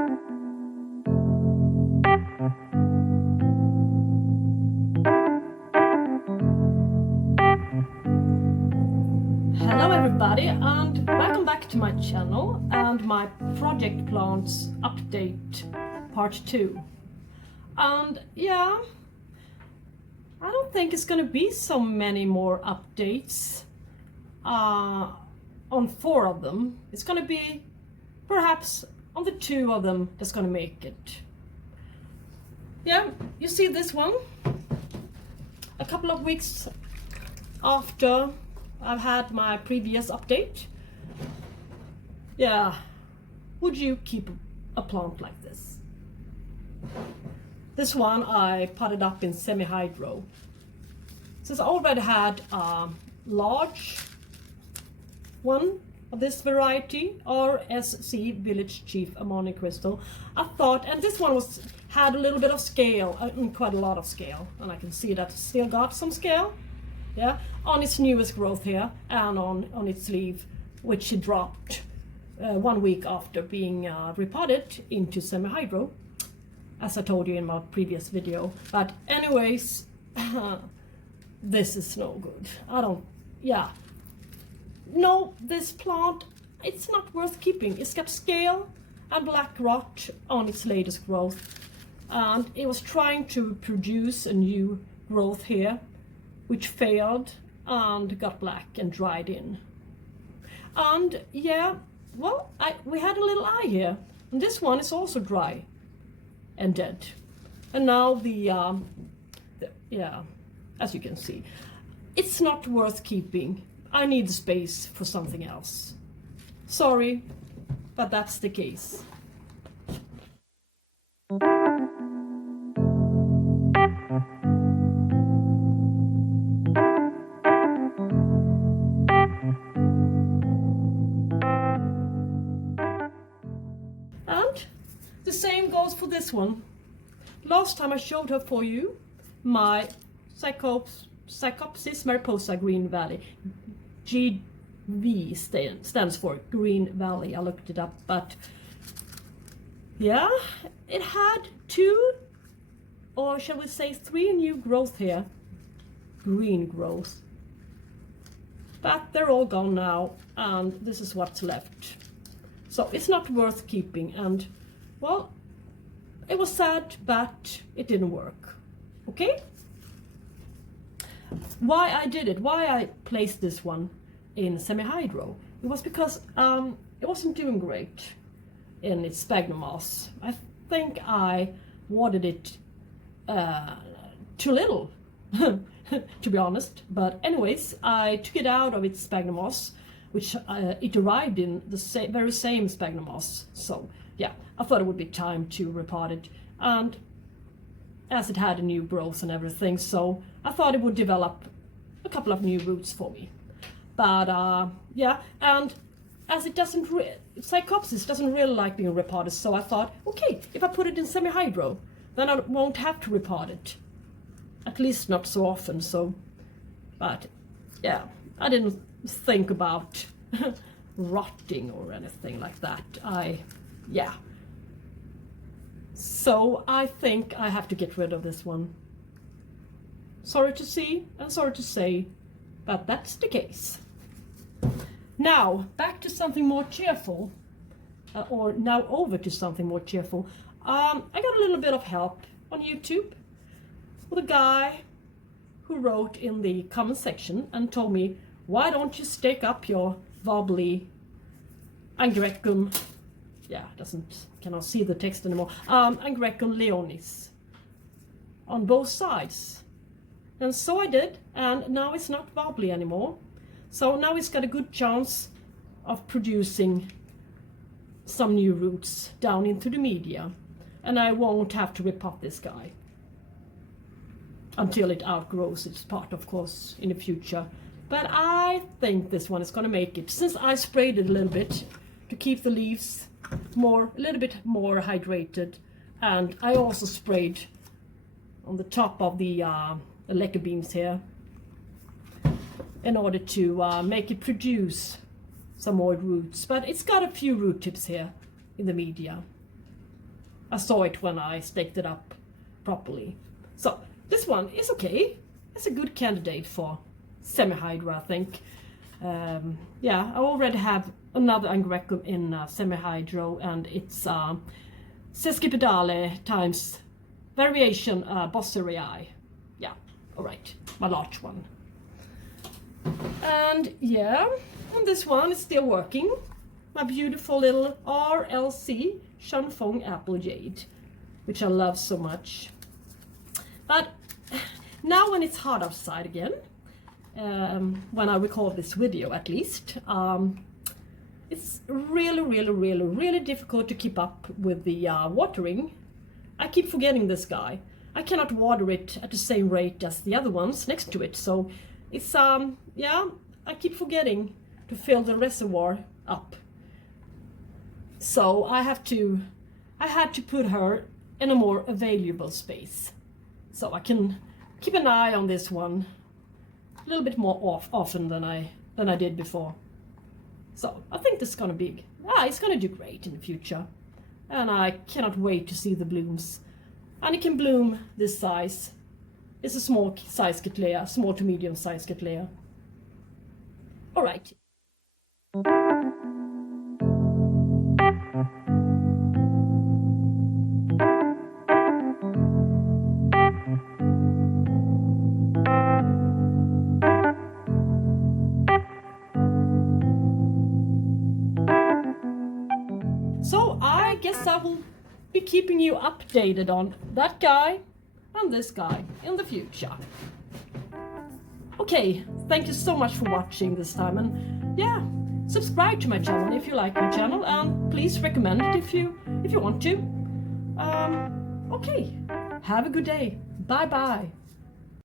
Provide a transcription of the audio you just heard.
Hello everybody, and welcome back to my channel and my project plants update part 2. And yeah, I don't think it's gonna be so many more updates on 4 of them. It's gonna be perhaps on the 2 of them that's gonna make it. Yeah, you see this one a couple of weeks after I've had my previous update. Yeah, would you keep a plant like this? This one I potted up in semi-hydro. Since I already had a large one of this variety, RSC Village Chief Armani crystal, I thought, and this one had a little bit of scale, quite a lot of scale, and I can see that it still got some scale. Yeah, on its newest growth here and on its leaf, which it dropped 1 week after being repotted into semi-hydro, as I told you in my previous video. But anyways, this is no good. No, this plant, it's not worth keeping. It's got scale and black rot on its latest growth, and it was trying to produce a new growth here, which failed and got black and dried in. And yeah, well, we had a little eye here, and this one is also dry and dead. And now yeah, as you can see, it's not worth keeping. I need the space for something else. Sorry, but that's the case. The same goes for this one. Last time I showed her for you my Psychopsis Mariposa Green Valley. GV stands for Green Valley. I looked it up, but yeah, it had 2, or shall we say 3 new growth here. Green growth. But they're all gone now, and this is what's left. So it's not worth keeping, and well, it was sad, but it didn't work. Okay? Why I did it, why I placed this one in semi-hydro, it was because it wasn't doing great in its sphagnum moss. I think I watered it too little, to be honest. But anyways, I took it out of its sphagnum moss, which it arrived in the very same sphagnum moss. So yeah, I thought it would be time to repot it, and as it had a new growth and everything, so I thought it would develop a couple of new roots for me. But yeah, and as it Psychopsis doesn't really like being repotted, so I thought, okay, if I put it in semi-hydro, then I won't have to repot it, at least not so often. So, but yeah, I didn't think about rotting or anything like that. Yeah. So I think I have to get rid of this one. Sorry to see and sorry to say, but that's the case. Now, back to something more cheerful, or now over to something more cheerful. I got a little bit of help on YouTube with a guy who wrote in the comment section and told me, why don't you stake up your wobbly Angraecum, yeah, cannot see the text anymore, Angraecum Leonis on both sides. And so I did, and now it's not wobbly anymore. So now it's got a good chance of producing some new roots down into the media, and I won't have to repot this guy until it outgrows its part, of course, in the future. But I think this one is going to make it, since I sprayed it a little bit to keep the leaves a little bit more hydrated, and I also sprayed on the top of the leca beams here in order to make it produce some more roots. But it's got a few root tips here in the media. I saw it when I staked it up properly. So this one is okay. It's a good candidate for semi-hydra, I think. Yeah, I already have another Angraecum in semi-hydro, and it's sesquipedale times variation Mariae. Yeah, alright, my large one. And yeah, and this one is still working. My beautiful little RLC Chunfong apple jade, which I love so much. But now when it's hot outside again, when I record this video at least, it's really difficult to keep up with the watering. I keep forgetting this guy. I cannot water it at the same rate as the other ones next to it, so it's yeah, I keep forgetting to fill the reservoir up. So I had to put her in a more available space, so I can keep an eye on this one a little bit more often than I did before. So I think this is gonna be, it's gonna do great in the future, and I cannot wait to see the blooms. And it can bloom this size. It's a small size Cattleya, small to medium size Cattleya. All right. So I guess I will be keeping you updated on that guy and this guy in the future. Okay, thank you so much for watching this time, and yeah, subscribe to my channel if you like my channel, and please recommend it if you want to. Okay, have a good day. Bye bye.